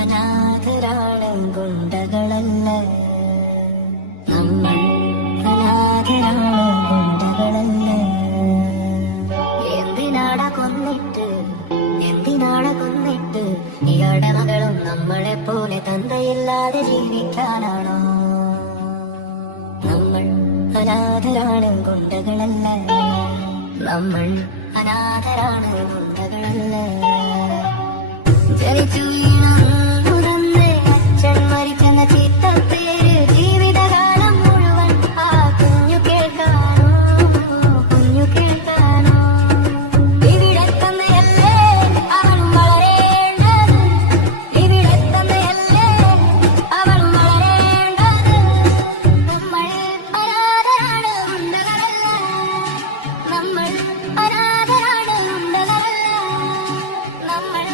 അനാഥരാണ് ഗുണ്ടകളല്ല, നമ്മൾ അനാഥരാണ് ഗുണ്ടകളല്ല. എന്തിനാട കൊന്നിട്ട് ഇയാളുടെ മകളും നമ്മളെ പോലെ തന്തയില്ലാതെ ജീവിക്കാനാണോ? നമ്മൾ അനാഥരാണ് ഗുണ്ടകളല്ല, നമ്മൾ അനാഥരാണ് ഗുണ്ടകളല്ല. ജനിച്ചു വീണു തന്നെ അച്ഛൻ മരിച്ചെന്ന ചീത്തപ്പേര് ജീവിതകാലം മുഴുവൻ ആ കുഞ്ഞു കേൾക്കാനോ? ഇവിടെ തന്നെയല്ലേ അവളും വളരേണ്ടത്, ഇവിടെ തന്നെയല്ലേ അവളും വളരേണ്ടത്. നമ്മൾ അനാഥരാണ് ഗുണ്ടകളല്ല, നമ്മൾ അനാഥരാണ് ഗുണ്ടകളല്ല, നമ്മൾ